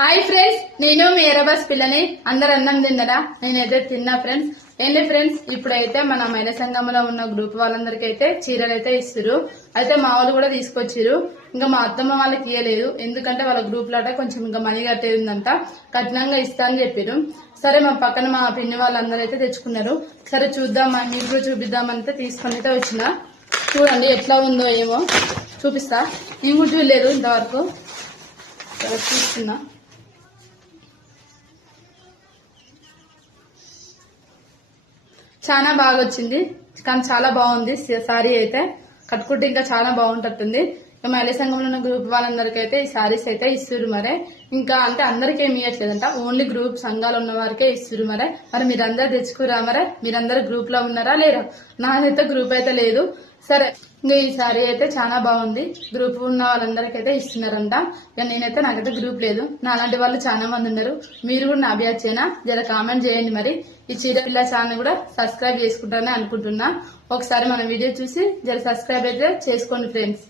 Hi friends, నేను మీ ఎరబాస్ పిల్లని. అందరు అన్నం తిన్నరా? నేనైతే తిన్నా ఫ్రెండ్స్. ఏంటి ఫ్రెండ్స్, ఇప్పుడైతే మన మహిళా సంఘంలో ఉన్న గ్రూప్ వాళ్ళందరికీ అయితే చీరలు అయితే ఇస్తారు. అయితే మా వాళ్ళు కూడా తీసుకొచ్చారు. ఇంకా మా అత్తమ్మ వాళ్ళకి ఇయ్యలేదు, ఎందుకంటే వాళ్ళ గ్రూప్ లాట కొంచెం ఇంకా మనీ కట్టేదంట, కఠినంగా ఇస్తా అని చెప్పారు. సరే, మా పక్కన మా పిన్ని వాళ్ళందరూ అయితే తెచ్చుకున్నారు. సరే చూద్దాం, మీకు కూడా చూపిద్దామంటే తీసుకొని అయితే వచ్చిన. చూడండి ఎట్లా ఉందో ఏమో చూపిస్తా. నేను కూడా చూడలేదు ఇంతవరకు, చూస్తున్నా. చాలా బాగా వచ్చింది, కానీ చాలా బాగుంది సారీ అయితే. కట్టుకుంటే ఇంకా చాలా బాగుంటుంది. మహిళా సంఘంలో ఉన్న గ్రూప్ వాళ్ళందరికీ అయితే ఈ సారీస్ అయితే ఇస్తారు. మరే ఇంకా అంటే అందరికీ ఏమి ఇవ్వట్లేదంట, ఓన్లీ గ్రూప్ సంఘాలు ఉన్న వారికే ఇస్తారు. మరి మీరందరూ తెచ్చుకురా? మీరందరూ గ్రూప్ లో ఉన్నారా లేరా? నాదైతే గ్రూప్ అయితే లేదు. సరే, ఇంకా ఈ సారీ అయితే చాలా బాగుంది. గ్రూప్ ఉన్న వాళ్ళందరికీ అయితే ఇస్తున్నారంట. ఇక నేనైతే నాకైతే గ్రూప్ లేదు. నాలాంటి వాళ్ళు చాలా మంది ఉన్నారు. మీరు కూడా నా బ్యాచేనా? జర కామెంట్ చేయండి. మరి ఈ చీర పిల్ల ఛానల్ కూడా సబ్స్క్రైబ్ చేసుకుంటారని అనుకుంటున్నా. ఒకసారి మన వీడియో చూసి జర సబ్స్క్రైబ్ అయితే చేసుకోండి ఫ్రెండ్స్.